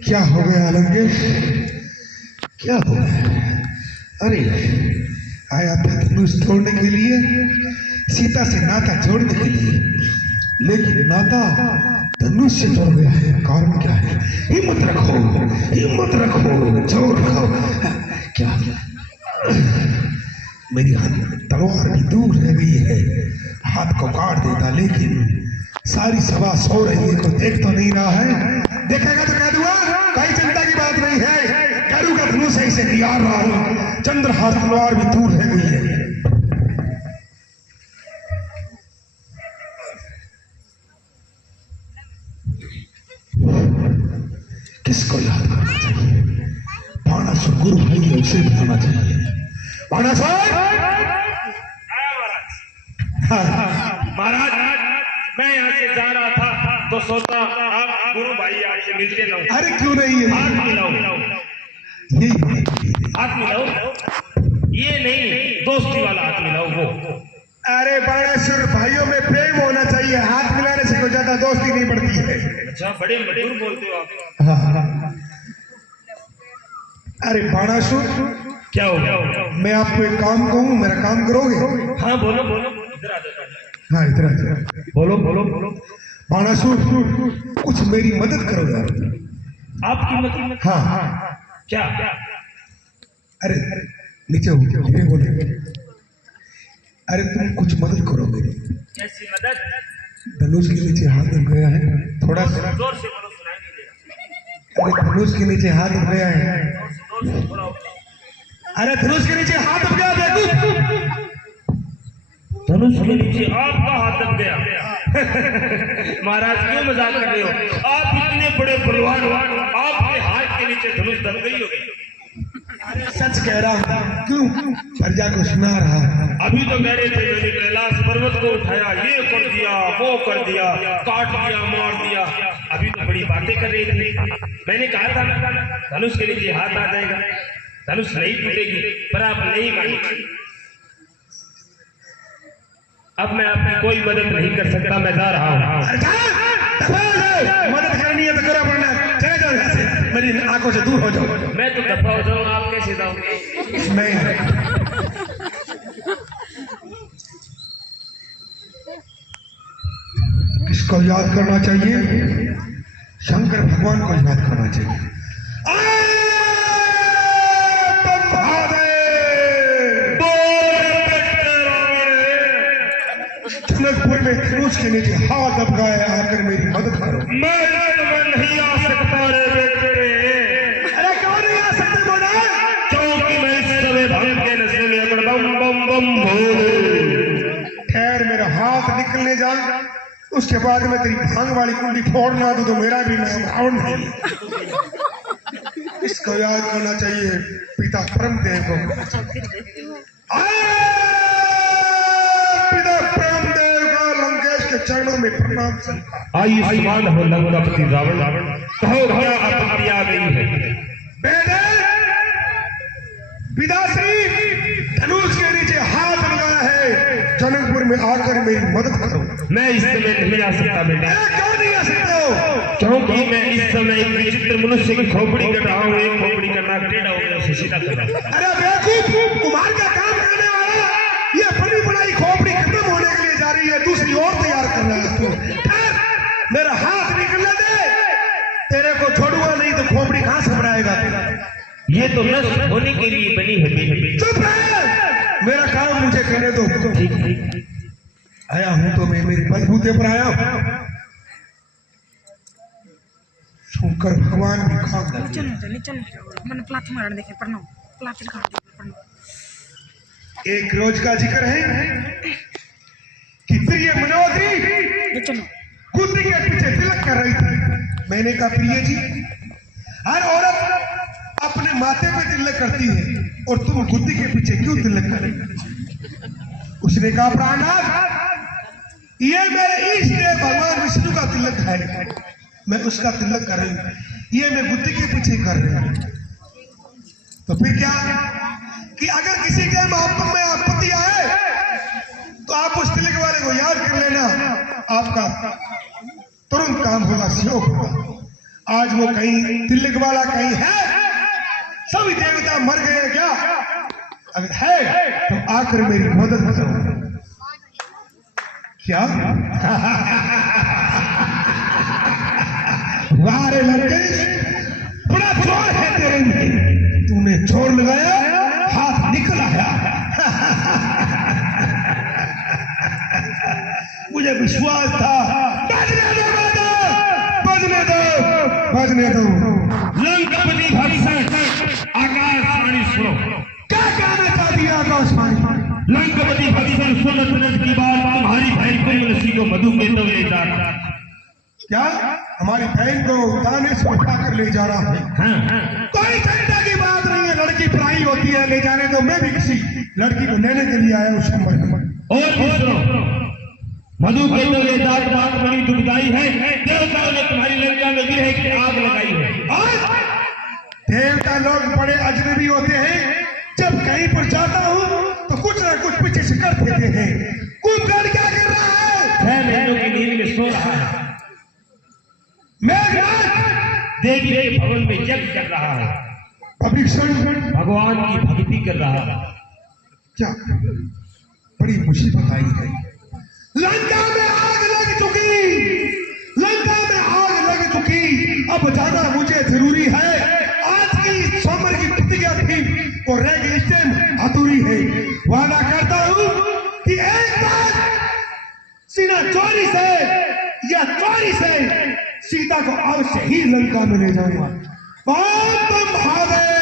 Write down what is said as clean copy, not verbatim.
क्या हो गया आलमगीर, क्या हो गया? अरे आया था धनुष तोड़ने के लिए, सीता से नाता जोड़ने के लिए, लेकिन नाता धनुष से जोड़ गया है। कारण क्या है? हिम्मत रखो, हिम्मत रखो, जोर रखो। क्या मेरी तलवार भी दूर रह गई है, हाथ को काट देता, लेकिन सारी सभा सो रही है, कोई देख तो नहीं रहा है। देखेगा तो कह दूंगा कहीं चिंता की बात नहीं है, करू का धनुष है, इसे निहार रहा हूं। चंद्रहास तलवार भी दूर रह गई है। किसको याद करना चाहिए? बाणासुर गुरु भाई है, उसे बताना चाहिए। बाणासुर महाराज, मैं यहाँ से जा रहा था तो सोचा आप गुरु भाई आके मिलते ना। अरे क्यों नहीं है? हाथ मिलाओ, हाथ मिलाओ, ये नहीं दोस्ती वाला हाथ मिलाओ वो। अरे बाणासुर, भाइयों में प्रेम होना चाहिए, हाथ मिलाने से कोई ज्यादा दोस्ती नहीं बढ़ती है। अच्छा, बड़े मधुर बोलते हो आप। हाँ। अरे बाणासुर, क्या हो गया? मैं आपको एक काम कहूँ, मेरा काम करोगे? हाँ बोलो बोलो, इधर आ जाओ। हाँ इधर आ जाओ। बोलो बोलो बोलो। बाणासुर, कुछ मेरी मदद करो यार। आपकी मदद? हाँ हाँ। क्या? अरे नीचे हो, धीरे बोले। अरे तुम कुछ मदद करो मेरी। कैसी मदद? धनुष के नीचे हाथ उठ गया है, थोड़ा सा जोर से बोलो, सुनाई नहीं दे अरे धनुष के नीचे हाथ उठ गया है। रहा। अरे धनुष के नीचे हाथ उठ गया बेवकूफ। धनुष के नीचे आपका हाथ दब गया। महाराज क्यों मजाक कर रहे हो? आप इतने बड़े बलवान, आपके हाथ के नीचे धनुष दब गई होगी। सच कह रहा हूँ। क्यों? प्रजा को सुना रहा। अभी तो कह रहे थे मैंने कैलाश पर्वत को उठाया, ये कर दिया, वो कर दिया, काट दिया, मार दिया। अभी तो बड़ी बातें कर रही थी। मैंने कहा था धनुष के नीचे हाथ आ जाएगा, धनुष नहीं टूटेगी, पर आप नहीं मानी। अब मैं आपकी कोई मदद नहीं कर सकता, मैं जा रहा हूँ। मदद करनी है तो करो, वरना चले जाओ यहाँ से, मेरी आंखों से दूर हो जाओ। मैं तो दफा हो जाऊँ, आप कैसे जाओगे? नहीं, किसको याद करना चाहिए? शंकर भगवान को याद करना चाहिए। जनकपुर में धनुष के नीचे हाथ दब गए, आकर मेरी मदद करो। मैं नहीं आ सकता रे बेटे। अरे क्यों नहीं आ सकते बोला? क्योंकि मैं इस समय भांग के नशे में अगर बम बम बम भोले। खैर मेरा हाथ निकलने जा, उसके बाद मैं तेरी भांग वाली कुंडी फोड़ना दूं तो मेरा भी नाम रावण नहीं। इसको याद करना चाहिए पिता परमदेव को। पिता परमदेव का लंकेश के चरणों में प्रणाम चलता। आयुष्मान हो लंकापति रावण, कहो क्या आपत्ति आ गई है? बेटे पिताश्री, धनुष के नीचे हाथ लगाया है, जनकपुर में आकर मेरी मदद करो। मैं इस समय नहीं आ सकता बेटा। क्यों नहीं आ सकते हो? क्योंकि मैं इस समय एक विचित्र मनुष्य की खोपड़ी कर रहा हूँ। एक खोपड़ी का नाक टेढ़ा हो गया, उसे सीधा कर रहा हूँ। अरे बेवकूफ, कुमार का काम करने वाला, ये बड़ी बनाई खोपड़ी खत्म होने के लिए जा रही है, दूसरी और तैयार कर रहा है तू। मेरा हाथ निकलने दे, तेरे को छोड़ूंगा नहीं तो खोपड़ी कहां से बनाएगा? ये तो नष्ट होने के लिए बनी है बेटे। चुप रह, मेरा काम मुझे करने दो। ठीक ठीक। आया हूं तो मैं मेरे बलबूते पर आया हूं। शंकर भगवान भी खाक एक रोज का जिक्र है कि प्रिय मनोदरी कुत्ते के पीछे तिलक कर रही थी। मैंने कहा प्रिय जी, हर औरत अपने माथे पे तिलक करती है और तुम बुद्धि के पीछे क्यों तिलक कर रही? उसने कहा प्राणनाथ, ये मेरे इष्ट देव भगवान विष्णु का तिलक है, मैं उसका तिलक कर रही हूँ, ये मैं बुद्धि के पीछे कर रही हूँ। तो फिर क्या कि अगर किसी के में आपत्ति आए लेना, आपका तुरंत काम होगा, सहयोग होगा। आज वो कहीं तिलक वाला कहीं है, सभी देवता मर गए क्या? अगर है तो आकर मेरी मदद करो। क्या? वाह रे लंकेश, बड़ा जोर है तेरे में, तूने जोर लगाया, हाथ निकल आया। मुझे विश्वास था। बजने दो बेटा, बजने दो, बजने दो। लंकापति भीषण, आकाशवाणी सुनो। क्या कहना चाहती है आकाशवाणी? लंकापति भीषण सुनत की बात, तुम्हारी बहन कुंभलसी को मधु केतु ले जाता। क्या हमारी बहन को दाने से उठाकर ले जा रहा है? हाँ। कोई चिंता की बात नहीं है, लड़की पराई होती है, ले जाने तो मैं भी किसी लड़की को लेने के लिए आया उस उम्र में। और भी सुनो, मधु केतु ले जात बात बड़ी दुखदाई है। देवताओं ने तुम्हारी लंका में गिरह की आग लगाई है। और देवता लोग बड़े अजनबी होते हैं, जब कहीं पर जाता हूँ तो कुछ ना कुछ पीछे से कर देते हैं। कुंभकर्ण क्या कर रहा है? 6 महीनों की नींद में सो रहा है। मेघनाथ देवी के भवन में यज्ञ कर रहा है, भीषण भगवान की भक्ति कर रहा है। क्या बड़ी मुसीबत आई है। लंका में आग लग चुकी, लंका में आग लग चुकी। अब जाना मुझे जरूरी है। आज की सोमवार की प्रतिज्ञा थी वो रह गई, इस टाइम अधूरी है। वादा करता हूं कि एक बार सीना चोरी से या चोरी से सीता को अवश्य ही लंका में ले जाऊंगा। महादेव